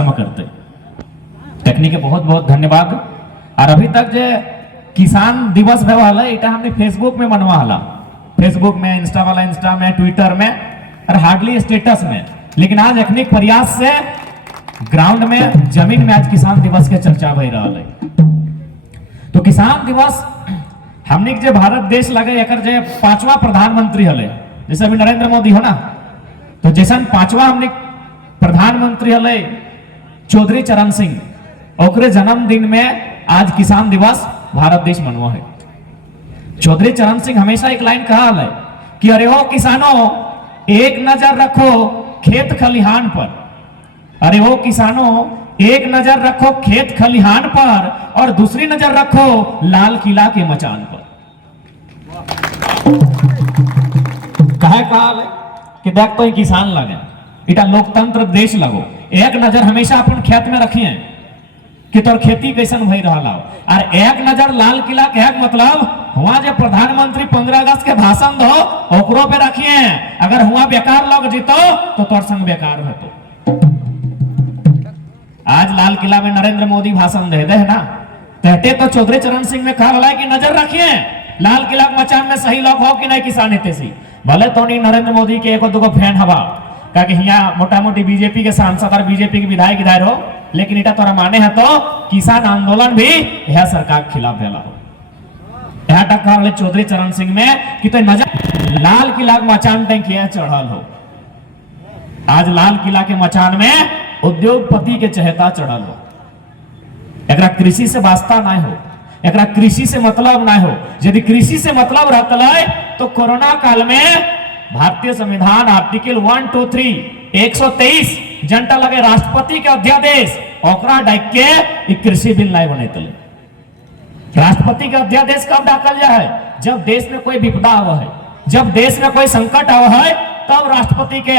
शर्म करते। टेक्निक के बहुत बहुत धन्यवाद। और अभी तक जो किसान दिवस भे वाला इटा हमने फेसबुक में मनवा हला, फेसबुक में, इंस्टा वाला इंस्टा में, ट्विटर में और हार्डली स्टेटस में, लेकिन आज अखनी प्रयास से ग्राउंड में, जमीन में आज किसान दिवस के चर्चा भई रहा है। तो किसान दिवस हमने जो भारत देश लगे एक जो 5वां प्रधानमंत्री हले, जैसे अभी नरेंद्र मोदी हो ना, तो जैसा 5वां हमने प्रधानमंत्री हले चौधरी चरण सिंह, ओकरे जन्मदिन में आज किसान दिवस भारत देश मनवा है। चौधरी चरण सिंह हमेशा एक लाइन कहा है कि अरे ओ किसानों, एक नजर रखो खेत खलिहान पर, अरे ओ किसानों एक नजर रखो खेत खलिहान पर और दूसरी नजर रखो लाल किला के मचान पर। कहे कहा कि देख तो किसान लगे, इटा लोकतंत्र देश लगो, एक नजर हमेशा अपन खेत में रखिए कि तोर खेती कैसन भई रहा हो, और एक नजर लाल किला के मतलब हुआ जो प्रधानमंत्री 15 अगस्त के भाषण दो ओकरो पे रखिए, अगर हुआ बेकार लग जीतो तो तोर संग बेकार हो। आज लाल किला में नरेंद्र मोदी भाषण दे ना, कहते तो चौधरी चरण सिंह ने कहा कि नजर रखिए लाल किला के मचान में सही लोग हो कि नहीं किसान हिते सी। भले तो नहीं नरेंद्र मोदी के एको दुगो फैन हवा, क्योंकि यहाँ मोटा मोटी बीजेपी के सांसद और बीजेपी के विधायक इधर हो, लेकिन इटा तोरा माने है तो किसान आंदोलन भी यह सरकार के खिलाफ भेला हो। यह तक कहा चौधरी चरण सिंह में कि तो नजर लाल किला के मचान तक किया चढ़ल हो। आज लाल किला के मचान में उद्योगपति के चहेता चढ़ल हो। एकरा कृषि से वास्ता ना हो, एकरा कृषि से मतलब ना हो। यदि कृषि से मतलब रहता तो कोरोना काल में भारतीय संविधान आर्टिकल 1, 2, 3 123 जनता लगे राष्ट्रपति के अध्यादेश ओकरा डाक के कृषि बिल नहीं बने। राष्ट्रपति का अध्यादेश कब डाकल जाए है? जब देश में कोई विपदा आवा है, जब देश में कोई संकट आवा है, तब राष्ट्रपति के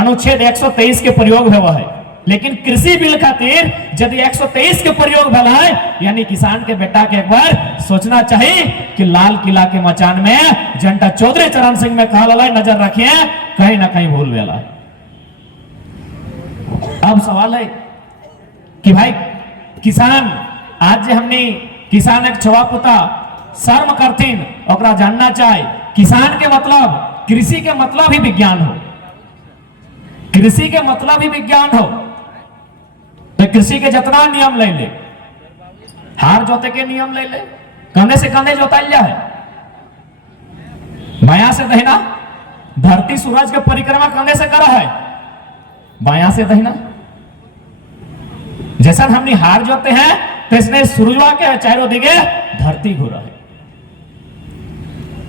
अनुच्छेद 123 के प्रयोग हुआ है। लेकिन कृषि बिल खातिर यदि 123 के प्रयोग भला है, यानी किसान के बेटा के एक बार सोचना चाहिए कि लाल किला के मचान में जनता चौधरी चरण सिंह में कहा नजर रखिए, कहीं ना कहीं भूल गया। अब सवाल है कि भाई किसान, आज हमने किसान एक छुआ पुता शर्म करतीन, ओकरा जानना चाहे किसान के मतलब, कृषि के मतलब ही विज्ञान हो, कृषि के मतलब ही विज्ञान हो। तो कृषि के जितना नियम ले ले, हार जोते के नियम ले ले, कंधे से कंधे जोताइल जाए, बाया से दहिना, धरती सूरज के परिक्रमा कंधे से करा है, बाया से दहिना। जैसा हमने हार जोते हैं तो इसने सूरजवा के चारों दिगे धरती घूरा है।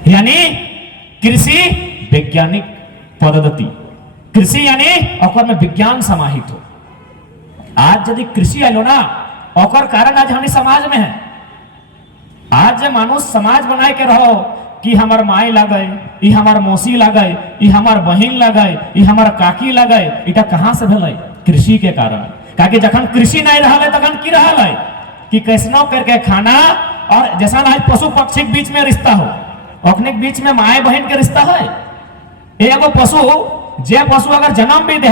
यानी कृषि वैज्ञानिक पद्धति, कृषि यानी ओकर में विज्ञान समाहित हो। आज यदि कृषि आलो ना, ओकर कारण आज हमने समाज में है। आज मानुष समाज बनाए के रहो कि हमार माई लगे, ई हमार मौसी लगे, ई हमार बहिन लगे, ई हमार काकी लगे, इटा कहां से भेलै? कृषि के कारण। काकि जखन कृषि नहीं रहा तखन की रहा कि कैसनो करके खाना, और जैसा आज पशु पक्षी के बीच में रिश्ता हो, अपने के बीच में माए बहन के रिश्ता है। एगो पशु, जे पशु अगर जन्म भी दे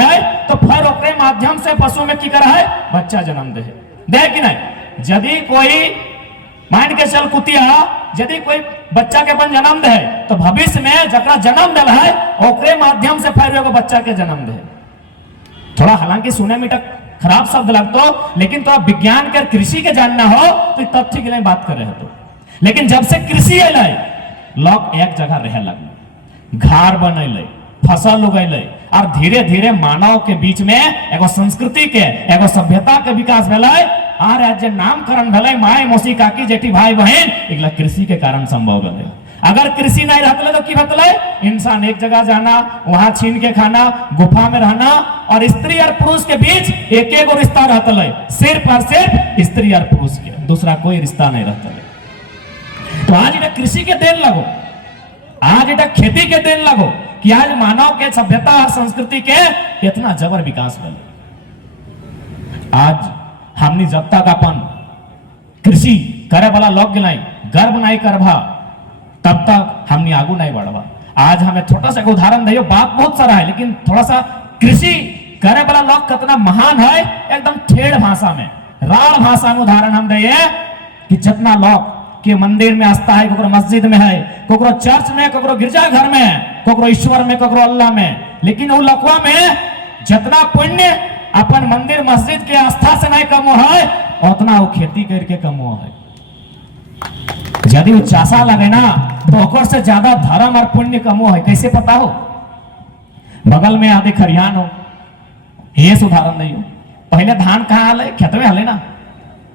तो फिर ओकरे माध्यम से पशु में की कर है? बच्चा जन्म दे कि नहीं? यदि कोई मान के चल कुतिया, यदि कोई बच्चा के अपन जन्म दे तो भविष्य में जकरा जन्म दिला है ओकरे माध्यम से फिर एगो बच्चा के जन्म दे। थोड़ा हालांकि सुने में खराब शब्द लगतो, लेकिन तो विज्ञान के कृषि के जानना हो तो तथ्य के लिए बात कर रहे हो। लेकिन जब से कृषि अल, लोग एक जगह रह लगे, घर बनैले, फसल उगैले, और धीरे धीरे मानव के बीच में एगो संस्कृति के, एगो सभ्यता के विकास भेलै। और आज नामकरण भेलै माय मौसी काकी जेठी भाई बहन, एकला कृषि के कारण संभव भेलै। अगर कृषि नहीं रहता तो की होता? इंसान एक जगह जाना, वहां छीन के खाना, गुफा में रहना, और स्त्री और पुरुष के बीच एक एक रिश्ता रहता है, सिर्फ और सिर्फ स्त्री और पुरुष के, दूसरा कोई रिश्ता नहीं रहता है। तो आज इटा कृषि के देन लगो, आज इटा खेती के देन लगो कि आज मानव के सभ्यता और संस्कृति के इतना जबर विकास भेल। आज हमने जब तक अपन कृषि करे वाला लोग नहीं, गर्व नहीं करभा, तब तक हमने आगू नहीं बढ़वा। आज हमें छोटा सा उदाहरण दियो, बात बहुत सारा है, लेकिन थोड़ा सा कृषि करे वाला लोग कितना महान है, एकदम भाषा में, राण भाषा में उदाहरण हम दिए कि जितना लोग के मंदिर में आस्था है, ककरो मस्जिद में है, ककरो चर्च में, ककरो गिरजाघर में, ककरो ईश्वर में, ककरो अल्लाह में, लेकिन वो लकवा में जितना पुण्य अपन मंदिर मस्जिद के आस्था से नहीं कमो है, उतना वो खेती करके कमो है। यदि वो चासा लगे ना तो ओकर से ज्यादा धर्म और पुण्य कमो है। कैसे पता हो? बगल में आदि खरियान हो, ये उदाहरण नहीं हो। पहले धान कहाँ आले? खेत में आले ना।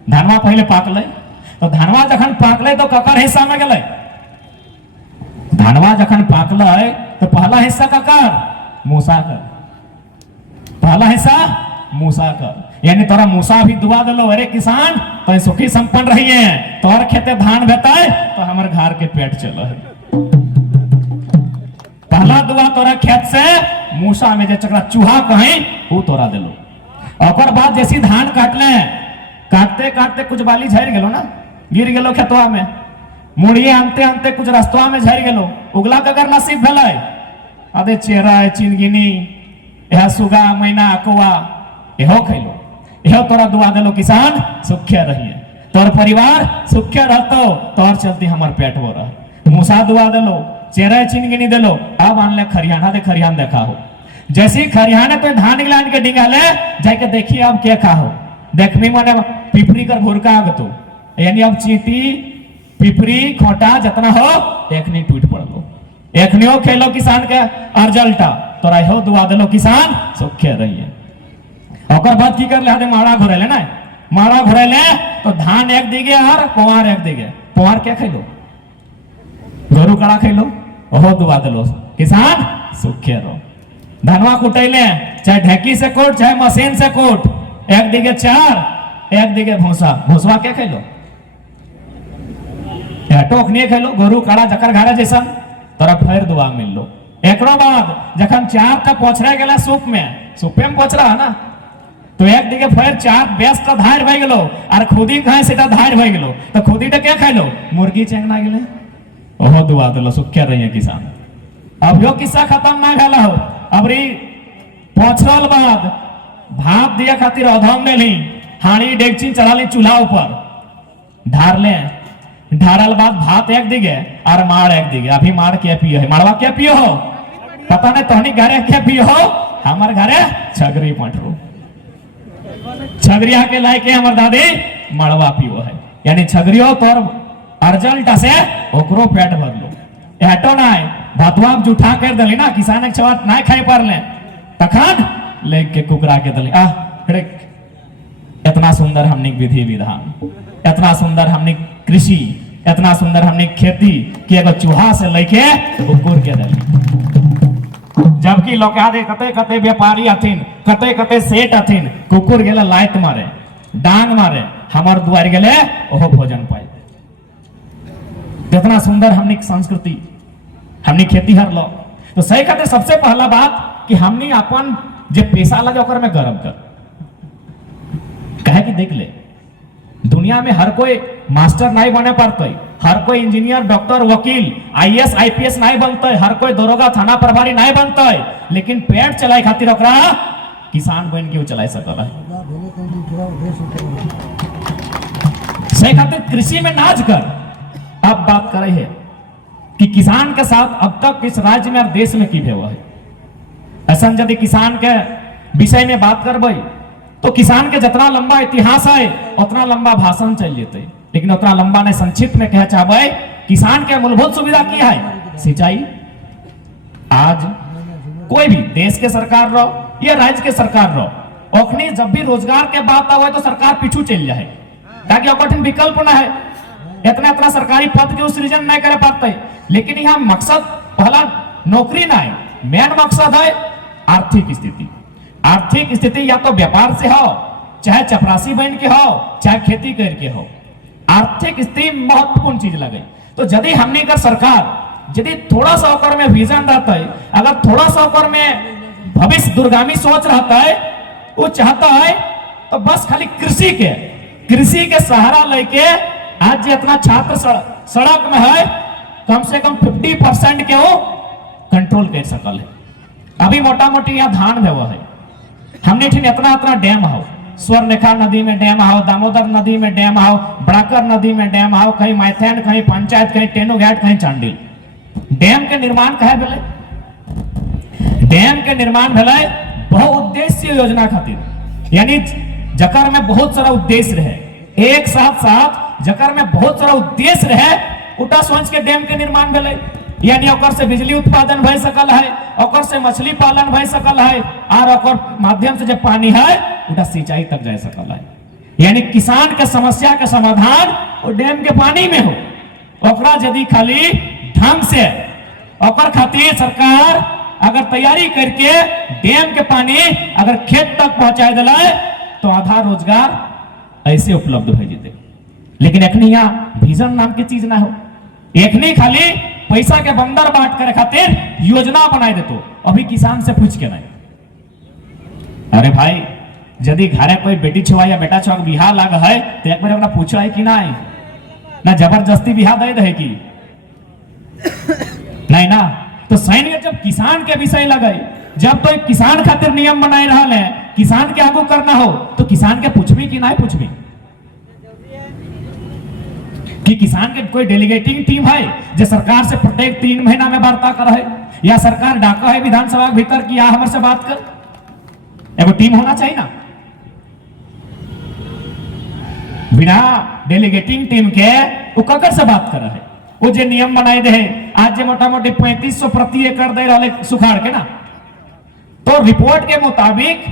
धानवा पहले पाकले, तो धानवा जखन पाकले तो ककर हिस्सा में गले। धानवा जखन पाकले तो पहला हिस्सा ककर? मूसा कर। पहला हिस्सा मूसा कर, यानी तोरा मूसा भी दुआ दिलो, अरे किसान तो सुखी संपन्न रही है, तोर खेते धान बेताए तो हमारे घर के पेट चलो है। पहला दुआ तोरा खेत से मूसा में जो चकरा चूहा कहीं वो तोरा दिलो। और बाद जैसी धान काटले, काटते काटते कुछ बाली झड़ गेलो ना, गिर गेलो खेतवा में, मुड़िए आनते आनते कुछ रास्तवा में झड़ गेलो, उगला कगर नसीब भले अदे चेहरा चिनगिनी यह सुगा मैना कौआ यहो खैलो, यहो तोरा दुआ दिलो किसान सुख्य रहिए, तोर परिवार सुख्य रहतो, तोर चलती हमार पेट हो रहा। मूसा दुआ दिलो, चेहरा चिनगिनी दिलो। अब आन ले खरियाना दे, खरियान देखा हो, जैसी खरियाने तो धान गिलान के डिंगाले जाके देखिए अब क्या खा हो। देखनी माने पिपरी कर घुरका आगतो, यानी अब चींटी पिपरी खोटा जितना हो एक नहीं टूट पड़ो, एक नहीं हो खेलो किसान के अर्जल्टा, तोरा हो दुआ दिलो किसान सुख्य रहिए। और बाद की कर ले हाथे माड़ा घुरेले ना, माड़ा घुरेले तो धान एक दिगे और पवार एक दिगे। पवार क्या खेलो? गोरु कड़ा खेलो, ओहो दुआ दिलो किसान सुख्य रहो। धनवा कुटैले चाहे ढेकी से कोट चाहे मशीन से कोट, एक दिगे चार एक दिगे भूसा, भूसवा क्या खेलो? टोक नहीं खेलो, गोरु कड़ा जकर घारे जैसा तोरा फिर दुआ मिल लो। एकरो बाद जखन चार का पोछरा गेला सूप में, सूपे में पोछरा है ना, तो एक दिगे फिर चार बेस का धार भई गेलो और खुदी कहे सीधा धार भई गेलो, तो खुदी तो क्या खाइलो? मुर्गी चेंगना गेले, ओहो दुआ दिलो सुख्य रहिए किसान। अब यो किस्सा खत्म ना भेला हो, अबरी पोछरल बाद भाप दिया खातिर अधम में ली, हाड़ी डेगची चढ़ा ली चूल्हा ऊपर, ढार ले, ढारल बाद भात एक दिगे और माड़ एक दिगे। अभी माड़ क्या पियो है? माड़वा क्या पियो हो? पता नहीं, तोहनी घरे क्या पियो हो? हमारे घरे छगरी पटरू, छगरिया के लायके हमार दादी माड़वा पियो है, यानी छगरियो तोर अर्जल्ट से ओकरो पेट भर लो। एटो ना भातवा जूठा कर दली ना, किसान एक छवात ना खाए पर ले, तखन लेके कुकरा के दली। इतना सुंदर हमने विधि विधान, इतना सुंदर हमने कृषि, इतना सुंदर हमने खेती कि एगो चूहा से लेके कुकुर के दली। जबकि लोग कते कते व्यापारी अथिन, कते कते सेठ अथिन, कुकुर गेले लात मारे, डांग मारे, हमार दुआर गेले ओहो भोजन पाए। इतना सुंदर हमने संस्कृति, हमने खेती हर लो। तो सही खातिर सबसे पहला बात कि हमने अपन जे पेशा लगे ओकर में गर्व कर, कहे कि देख ले दुनिया में हर कोई मास्टर नहीं बने पाते, हर कोई इंजीनियर डॉक्टर वकील आईएएस आईपीएस नहीं बनते, हर कोई दरोगा थाना प्रभारी नहीं बनते, लेकिन पेट चलाए खातिर ओकरा किसान बन के चला सकल है। सही खातिर कृषि में नाच कर। अब बात करे है कि किसान के साथ अब तक इस राज्य में और देश में की भेवा है। ऐसा यदि किसान के विषय में बात करबे तो किसान के जितना लंबा इतिहास है उतना लंबा भाषण चल जेते, लेकिन उतना लंबा नहीं, संक्षिप्त में कह चाहबे किसान के मूलभूत सुविधा की है? सिंचाई। आज कोई भी देश के सरकार रहो या राज्य के सरकार रहो, ओखनी जब भी रोजगार के बात आवे तो सरकार पीछू चल जाए, ताकि कठिन विकल्प ना है, इतना इतना सरकारी पद के सृजन नहीं करे पाते। लेकिन यहाँ मकसद पहला नौकरी ना है, मेन मकसद है आर्थिक स्थिति। आर्थिक स्थिति या तो व्यापार से हो, चाहे चपरासी बन के हो, चाहे खेती करके हो, आर्थिक स्थिति महत्वपूर्ण चीज लगे। तो यदि हमने का सरकार यदि थोड़ा सा ओकर में विजन रहता है, अगर थोड़ा सा ओकर में भविष्य दूरगामी सोच रहता है, वो चाहता है तो बस खाली कृषि के सहारा लेके आज जितना छात्र सड़क में है कम से कम 50% के वो कंट्रोल कर सकल है। अभी मोटा मोटी यहाँ धान भेव है, हमने इतना इतना डैम हो, स्वर्णरेखा नदी में डैम आओ, दामोदर नदी में डैम आओ, बड़ाकर नदी में डैम आओ, कहीं मैथेन, कहीं पंचायत, कहीं टेनोघाट, कहीं चांडिल। डैम के निर्माण कहे भेले? डैम के निर्माण भेले बहुउद्देश्य योजना खातिर, यानी जकर में बहुत सारा उद्देश्य रहे, एक साथ साथ जकर में बहुत सारा उद्देश्य रहे, उटा सोच के डैम के निर्माण भेले। यानी ओकर से बिजली उत्पादन भय सकल है, ओकर से मछली पालन भय सकल है, और ओकर माध्यम से जो पानी है उटा सिंचाई तक जा सकल है। यानी किसान के समस्या के समाधान वो डैम के पानी में हो। ओकरा यदि खाली ढंग से ओकर खातिर सरकार अगर तैयारी करके डैम के पानी अगर खेत तक पहुंचा दिला तो आधा रोजगार ऐसे उपलब्ध हो जेते। लेकिन एखनी यहाँ विजन नाम की चीज ना हो, एखनी खाली पैसा के बंदर बांट करे खातिर योजना बनाए देतो, अभी किसान से पूछ के नहीं। अरे भाई यदि घरे कोई बेटी छुआ या बेटा छुआ बिहार लाग है तो एक बार अपना पूछो है कि नहीं, ना जबरदस्ती बिहार दे रहे की नहीं ना। तो सैनिक जब किसान के विषय लगे, जब तो एक किसान खातिर नियम बनाए रहा है, किसान के आगू करना हो तो किसान के पूछबी कि नहीं पूछबी? कि किसान के कोई डेलीगेटिंग टीम है जो सरकार से प्रत्येक 3 महीना में वार्ता कर है, या सरकार डाका है विधानसभा के भीतर कि या हमारे से बात कर? एगो टीम होना चाहिए ना। बिना डेलीगेटिंग टीम के वो ककर से बात कर रहा है? वो जो नियम बनाए दे आज मोटा मोटी 3500 प्रति एकड़ दे रहा सुखाड़ के ना, तो रिपोर्ट के मुताबिक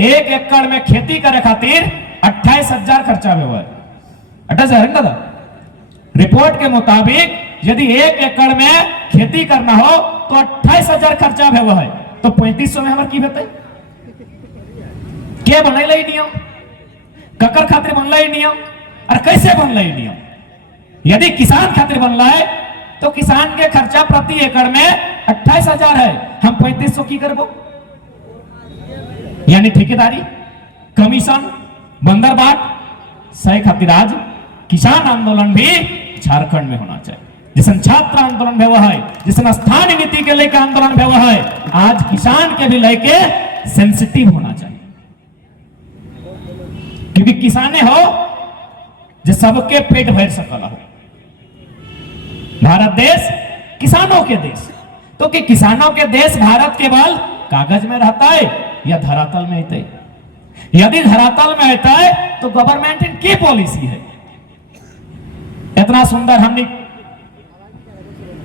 1 एकड़ में खेती करे खातिर 28,000 खर्चा हुआ है। 28,000 है ना? रिपोर्ट के मुताबिक यदि 1 एकड़ में खेती करना हो तो 28,000 खर्चा हुआ है, तो 3500 में हमारे की बेते के बनल नियम? ककर खातिर बनल नियम और कैसे बनल नियम? यदि किसान खातिर बनल है तो किसान के खर्चा प्रति एकड़ में 28,000 है, हम 3500 की करबो? यानी ठेकेदारी, कमीशन, बंदरबाट सही खातिर आज किसान आंदोलन भी झारखंड में होना चाहिए। जिसन छात्र आंदोलन हुआ है, जिसन स्थानीय नीति के लेकर आंदोलन हुआ है, आज किसान के भी लेके सेंसिटिव होना चाहिए। क्योंकि किसाने हो जो सबके पेट भर सकल हो। भारत देश किसानों के देश, तो कि किसानों के देश भारत केवल कागज में रहता है या धरातल में रहता है? यदि धरातल में रहता है तो गवर्नमेंट की पॉलिसी है। इतना सुंदर हमने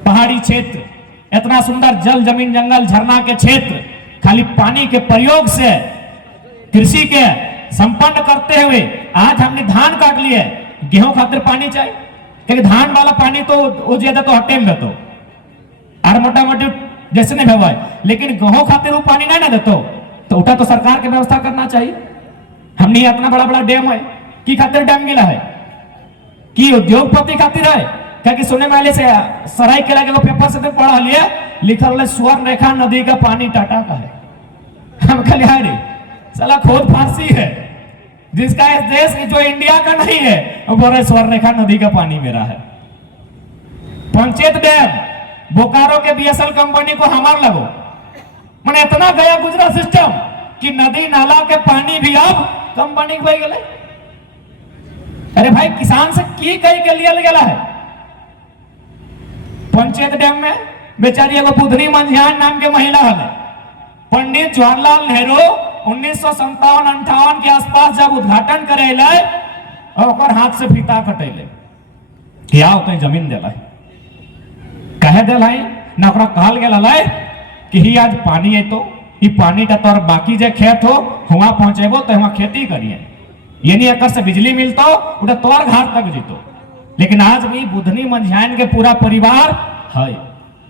पहाड़ी क्षेत्र, इतना सुंदर जल जमीन जंगल झरना के क्षेत्र, खाली पानी के प्रयोग से कृषि के संपन्न करते हुए आज हमने धान काट लिए। गेहूं खातिर पानी चाहिए, क्योंकि धान वाला पानी तो वो ज्यादा तो हटे में देतो और मोटा मोटी जैसे नहीं भेवा, लेकिन गेहूं खातिर वो पानी नहीं ना देतो, तो उठा तो सरकार के व्यवस्था करना चाहिए। हमने इतना बड़ा बड़ा डैम है, की खातिर डैम गिला है? कि उद्योगपति खातिर है? क्या सुने में से सराय के लगे पेपर से तो पढ़ा लिया, लिखल स्वर्णरेखा नदी का पानी टाटा का है। हम कल रे साला खुद फारसी है, जिसका इस देश जो इंडिया का नहीं है, वो बोल रहे स्वर्णरेखा नदी का पानी मेरा है। पंचायत डैम बोकारो के बीएसएल कंपनी को हमार लगो, मैंने इतना गया गुजरा सिस्टम कि नदी नाला के पानी भी अब कंपनी को गए। अरे भाई किसान से की कई के लिए गया है? पंचायत डैम में बेचारी एगो बुधनी मंझियान नाम के महिला है, पंडित जवाहरलाल नेहरू 1957-58 के आसपास जब उद्घाटन करे और हाथ से फीता कटेले, क्या होते जमीन दिला कहे दिला ना, कहल गया कि ही आज पानी है तो ये पानी का तौर बाकी जो खेत हो वहां पहुंचेबो तो वहां खेती करिए, ये नहीं अकर से बिजली मिलता उठा तोर घर तक जीतो। लेकिन आज भी बुधनी मंझियान के पूरा परिवार है,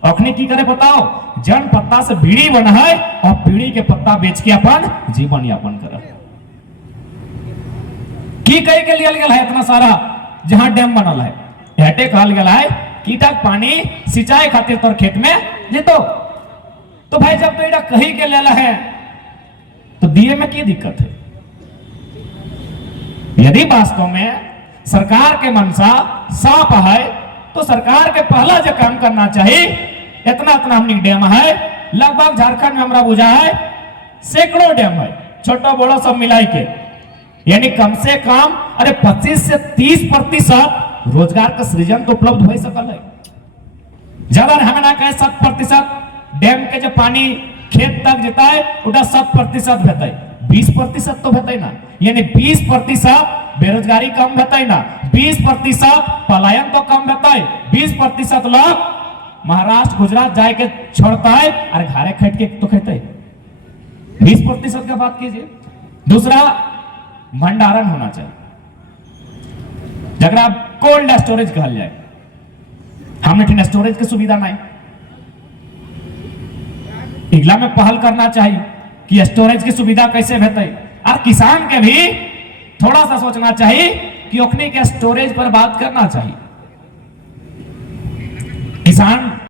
अखनी की करे बताओ, जन पत्ता से बीड़ी बना है और बीड़ी के पत्ता बेच के अपन जीवन यापन कर की कहे के लिए गया है इतना सारा जहां डैम बनल है। हेटे कहल गया है कीटक पानी सिंचाई खातिर तोर खेत में जीतो। तो भाई जब तो इधर कही के लेला है तो दिए में की दिक्कत है? यदि वास्तव में सरकार के मनसा साफ है तो सरकार के पहला जो काम करना चाहिए, इतना इतना हमने डैम है लगभग झारखंड में हमरा बुझा है सैकड़ों डैम है, छोटा बड़ा सब मिलाई के यानी कम से कम 25 से 30% रोजगार का सृजन तो उपलब्ध हो सकल है। ज्यादा हमें ना कहे 7% डैम के जो पानी खेत तक जता है उटा 7% भेटे, 20% तो भेटे ना, यानी 20% बेरोजगारी कम भेटे ना, 20% पलायन तो कम भेटे, 20% लोग महाराष्ट्र गुजरात जाए के छोड़ता है और घरे खट के तो खेते। 20% का बात कीजिए। दूसरा, भंडारण होना चाहिए, जगह कोल्ड स्टोरेज कहल जाए। हमने स्टोरेज की सुविधा नहीं, इगला में पहल करना चाहिए कि स्टोरेज की सुविधा कैसे भेटे। और किसान के भी थोड़ा सा सोचना चाहिए कि ओखनी के स्टोरेज पर बात करना चाहिए। किसान